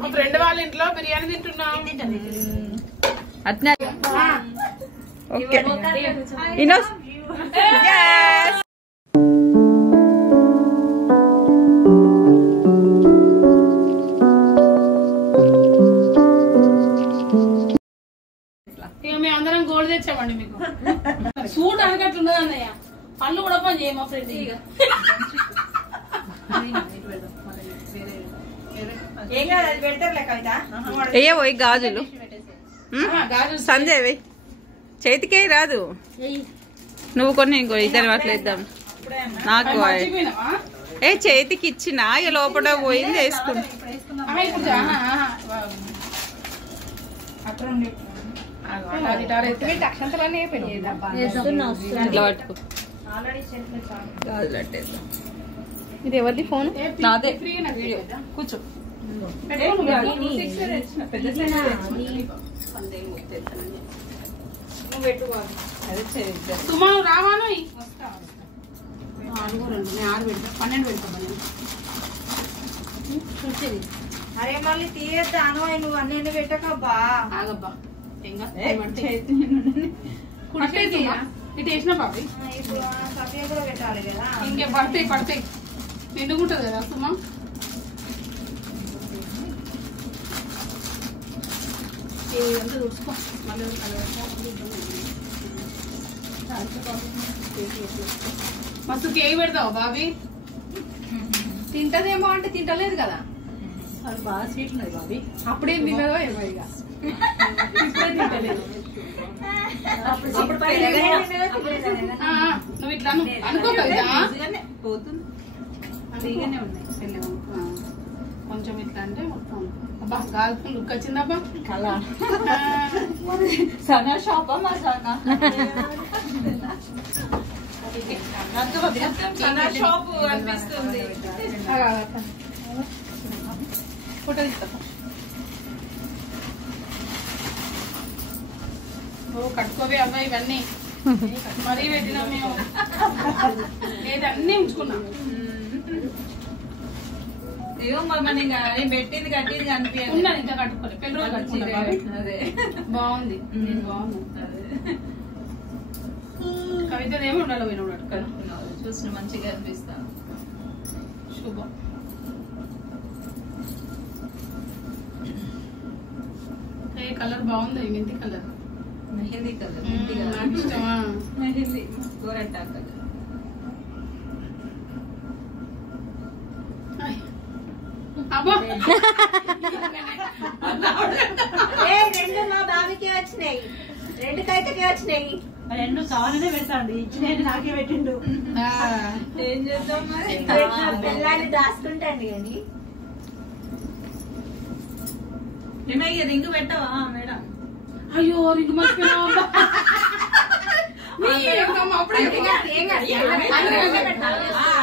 మా ఫ్రెండ్ వాళ్ళ ఇంట్లో బిర్యానీ తింటున్నాం. అట్లా ఓకే ఇనోస్ ఇక మేము అందరం గోల్డ్ తెచ్చామండి మీకు. సూట్ అనగట్లున్నది అన్నయ్య. పళ్ళు కూడా పని చేయ మా ఫ్రెండ్. ఇక ఏ పోయి గాజులు సంజయ్ వెయ్యి చేతికే రాదు. నువ్వు కొన్ని ఇంకో ఇద్దరు అట్లా ఇద్దాం. నాకు ఏ చేతికి ఇచ్చిన ఇక లోపల పోయింది వేసుకుంటా. ఇట్లా పట్టుకో గాజులు అట్టేద్దాం. ఇది ఎవరిది ఫోన్? నాదే. కూర్చో. సుమారు రావాను 6 పెడతా 12 పెడతా. అరే మళ్ళీ తీయద్దా అను నువ్వు అన్నీ పెట్టకబ్బా. ఆగబ్బా ఇటు వేసిన బాబీ. ఇప్పుడు సభ్య కూడా పెట్టాలి కదా. ఇంకే పడతాయి నిండుకుంటది కదా సుమా. అంతా చూసుకో. మస్తు కేక్ పెడతావు బాబీ. తింటదేమో అంటే తింటలేదు కదా. అది బాగా స్వీట్ ఉన్నది బాబీ. అప్పుడేం తినదో ఏమో. ఇక ఇప్పుడే తింటలేదు. నువ్వు ఇట్లా అనుకో కదా. పోతుంది కొంచెం ఇట్లా అంటే మొత్తం అబ్బా గాజు లుక్ వచ్చిందబ్బా. కలా సనా షాపా మా సనా షాప్ అనిపిస్తుంది. ఫోటో తీస్తా. ఓ కట్టుకోవే అబ్బాయి ఇవన్నీ మరీ పెట్టినాం మేము. లేదన్నీ ఉంచుకున్నాం. ఏమో మనం పెట్టింది కట్టింది కనిపించాలి. ఉన్నది ఇంకా కట్టుకోలేదు. పెళ్లి రోజు కట్టుకున్నా. అదే బాగుంది. బాగుంది. కవిత ఏమి ఉండాలి వినోడు కనుక్కున్నావు చూసిన మంచిగా అనిపిస్తాను. శుభం. ఏ కలర్ బాగుంది. మెంతి కలర్. మెహందీ కలర్. నాకు ఇష్టమా? మెహందీ గోరంటా కలర్. అబ్బా రెండు మా బావికే వచ్చినాయి. 2 కైతకే వచ్చినాయి. 2 కావాలనే పెడతాండి. ఇచ్చిన నాకే పెట్టిండు. ఏం చేద్దాం మరి. పిల్లాన్ని దాచుకుంటాండి కానీ. ఏమయ్య రింగు పెట్టవా మేడం? అయ్యో రింగు మర్చిపోయినా.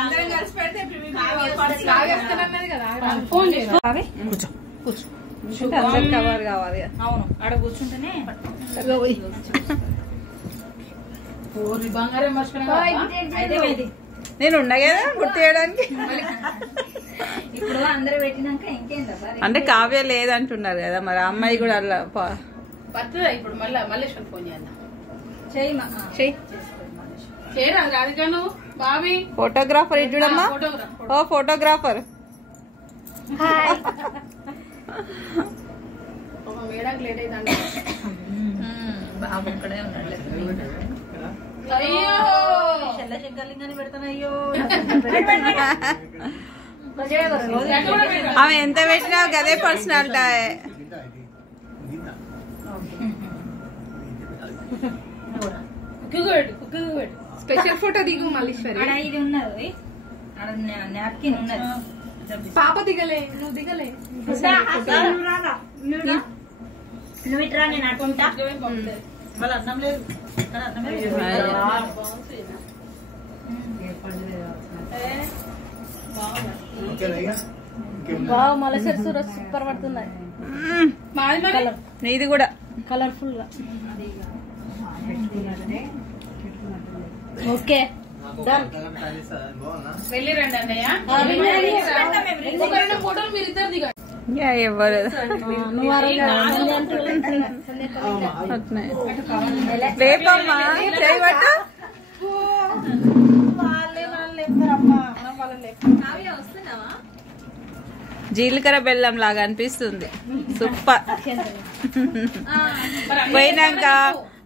అందరం కలిసి పెడితే ఫోన్ చేసి కూర్చో కూర్చో. అందరు కవర్ కావాలి. అవును ఆడ కూర్చుంటేనే బంగారం మర్చిపోయినా. నేను ఉన్నా కదా గుర్తు చేయడానికి. ఇప్పుడు అందరూ పెట్టినాక ఇంకేందా. అంటే కావ్య లేదంటున్నారు కదా మరి. అమ్మాయి కూడా అలా పడుతుందా ఇప్పుడు. మల్లేశ్వరం ఫోన్ చేద్దాం. చెయ్యి. రాధికా నువ్వు బాబీ ఫోటోగ్రాఫర్ చూడమ్మా. ఓ ఫోటోగ్రాఫర్. మేడానికి లేట్ అవుతుంది. బాబు ఇక్కడే ఉన్నాడు. అయ్యో శంకర్లింగాన్ని పెడతాను. అయ్యో ఆమె ఎంత పెట్టినా గదే పర్సనాలిటీ. స్పెషల్ ఫోటో దిగు మల్లీశ్వరి. ఇది ఉన్నది. నాప్కిన్ ఉన్నది. పాప దిగలే. నువ్వు దిగలే. నువ్వు ఇట్రా నేను అట్టుకుంటా. వాళ్ళ అన్నం లేదు. మలసరి సూర సూపర్ పడుతున్నాయి. నీది కూడా కలర్ఫుల్ గా. ఓకే వెళ్ళిరండి అన్నయ్య. ఫోటోలు మీరు ఇద్దరు దిగండి. ఎవరు రేపమ్మా చేయబట్ట జీలకర్ర బెల్లం లాగా అనిపిస్తుంది. సూపర్.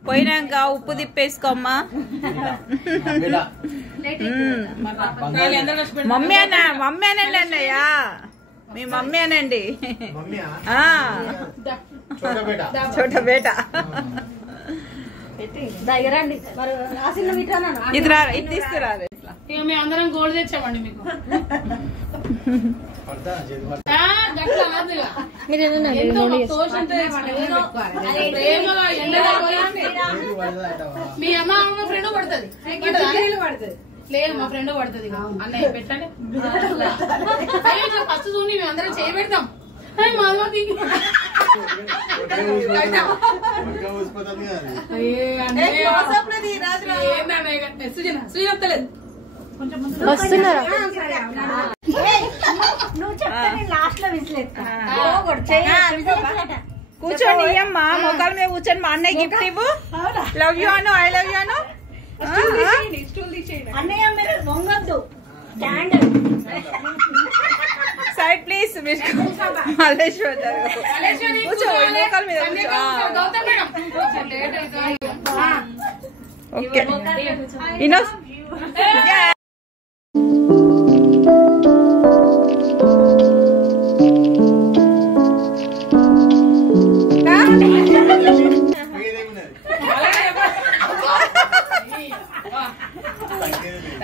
పోయినాక ఉప్పు తిప్పేసుకోమ్మా. మమ్మీ అనండి అన్నయ్యా, మీ మమ్మీ అనండి. చోటా బేట ఇది తీసుకురాదు. ఇక మేము అందరం గోల్డ్ తెచ్చామండి మీకు. మీ అమ్మ ఫ్రెండ్ పడుతుంది లేదు, మా ఫ్రెండ్ పడుతుంది. అన్నయ్య పెట్టండి ఫస్ట్ చూడండి, మేము అందరం చేయి పెడతాం. శ్రీరత్తలేదు కూర్చోండి అమ్మా, మొక్కల మీద కూర్చొని మా అన్నయ్య గిఫ్ట్ ఇవ్వు. Love you Anu, I love you Anu. Side please. Malleshwar కూర్చో, మొక్కల మీద ఓకే. ఇనో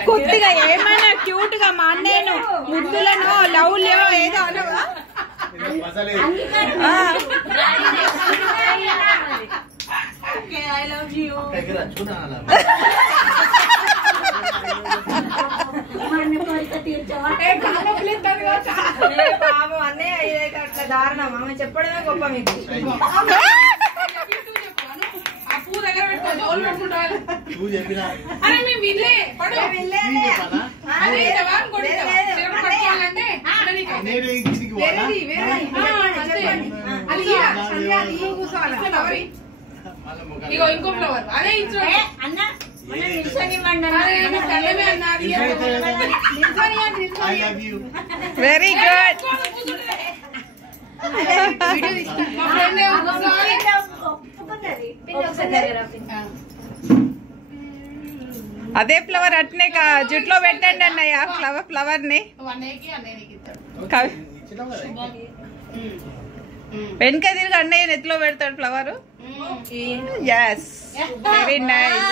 కొద్దిగా ఏమైనా క్యూట్ గా మా అన్నయ్యను ముద్దులను లవ్లో ఏదో అనవా? అన్నయ్య దారుణం, ఆమె చెప్పడమే గొప్ప మీకు. ఇగో ఇంకో ఫ్లవర్ అదే వెరీ గుడ్. అదే ఫ్లవర్ అట్నే జుట్లో పెట్టండి అన్నయ్య. ఫ్లవర్ ని వెనక తిరిగి అన్నయ్య నెత్తిలో పెడతాడు flower. Yes, very nice.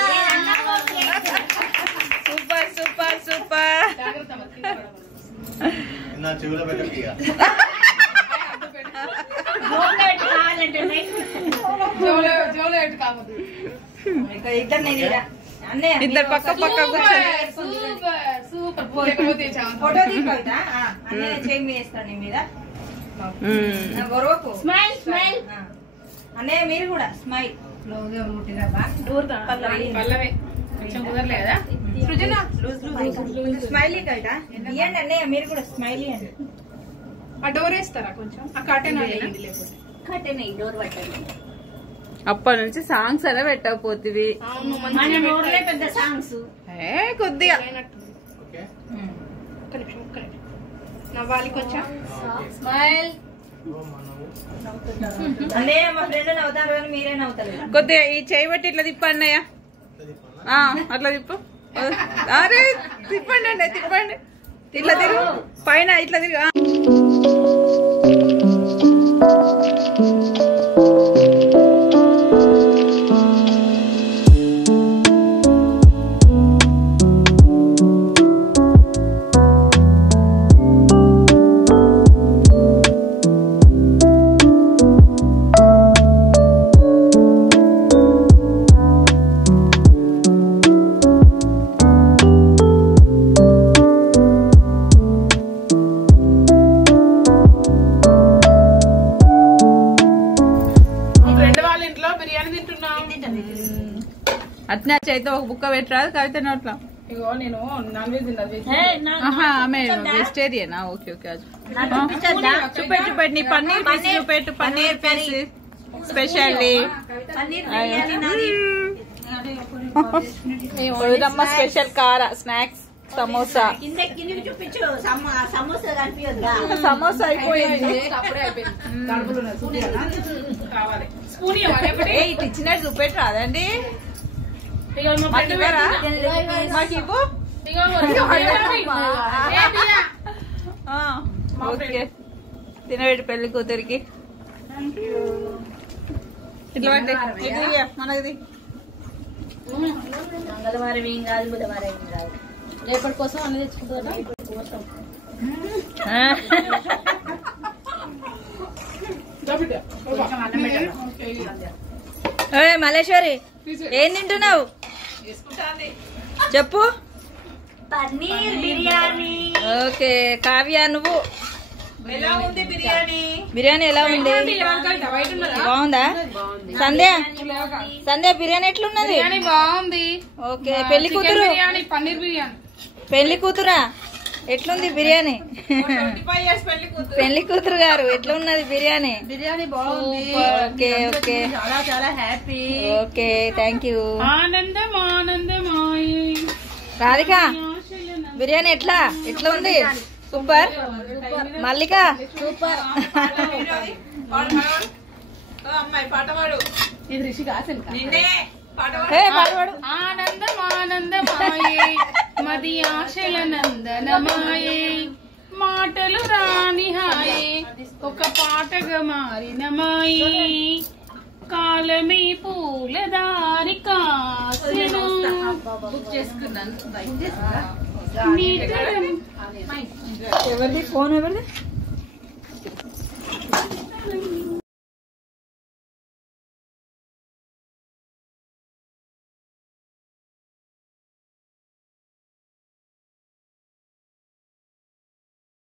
Super super super. ఇద్దరు పక్క పక్క కూర్చొని ఫోటో తీసుకుంటా చేంజ్ చేస్తాను నీ మీద. స్మైల్ స్మైల్ అన్నయ్య, మీరు కూడా స్మైల్. స్మైలీ కవిత ఇవ్వండి అన్నయ్య, మీరు కూడా స్మైలీ అండి. ఆ డోర్ వేస్తారా కొంచెం? ఆ కర్టెన్ కట్టెనే డోర్ పట్టండి. అప్పటి నుంచి సాంగ్స్ అలా పెట్టకపోతుంది. పెద్ద సాంగ్స్ కొద్దిగా నవ్వాలి కొంచెం. స్మైల్. అన్నయ్య మా ఫ్రెండ్ నవ్వుతారు అని మీరే నవ్వుతారు. కొద్దిగా ఈ చేయబట్టి ఇట్లా తిప్పన్నయ్య, అట్లా తిప్పు. అరే తిప్పండి అండి, తిప్పండి. ఇట్లా తిరుగు పైన, ఇట్లా తిరుగు. అట్నే అయితే ఒక బుక్క పెట్టరాదు కవిత నోట్లో. ఇగో నేను నాన్ వెజ్ తిన్నది ఆహా ఆమె వెజిటేరియనా ఓకే ఓకే చూపెట్టు నీ పన్నీర్ పీస్ చూపెట్టు పన్నీర్ పీస్ స్పెషల్లీ స్పెషల్ కారా స్నాక్స్ సమోసా చూపించు సమోసా కనిపించద్దా సమోసా అయిపోయింది ఇటు ఇచ్చినట్టు చూపెట్టు రాదండి మాకు ఇవ్వు ఓకే తినబెట్టి పెళ్లి కూతురికి ఇట్లా పట్టి మనది మంగళవారం ఏం కాదు బుధవారం ఏం కాదు రేపటి కోసం అన్ని తెచ్చుకుంటా మల్లేశ్వరి ఏం తింటున్నావు చెప్పు పన్నీర్ బిర్యానీ ఓకే కావ్య నువ్వు ఎలా ఉంది బిర్యానీ బిర్యానీ ఎలా ఉంది బాగుందా సంధ్య బిర్యానీ ఎట్లున్నది బాగుంది ఓకే పెళ్లి కూతురు పన్నీర్ బిర్యానీ పెళ్లి కూతురా ఎట్లుంది బిర్యానీ పెళ్లి కూతురు గారు ఎట్లున్నది బిర్యానీ బిర్యానీ బాగుంది ఓకే ఓకే చాలా చాలా హ్యాపీ ఓకే థ్యాంక్ యూ ఆనందం ఆనందమాయి రాధిక బిర్యానీ ఎట్లా ఉంది సూపర్ మల్లిక సూపర్ అమ్మాయి పాట పాడు ఇది రిషి కాసిన నిన్నే పాట ఆనందం ఆనందమాయే మది ఆశల నందనమాయే మాటలు రాని హాయే ఒక పాటగా మారిన మాయే కాలమే పూలదారి కాసెను ఎవరిది ఫోన్ ఎవరిది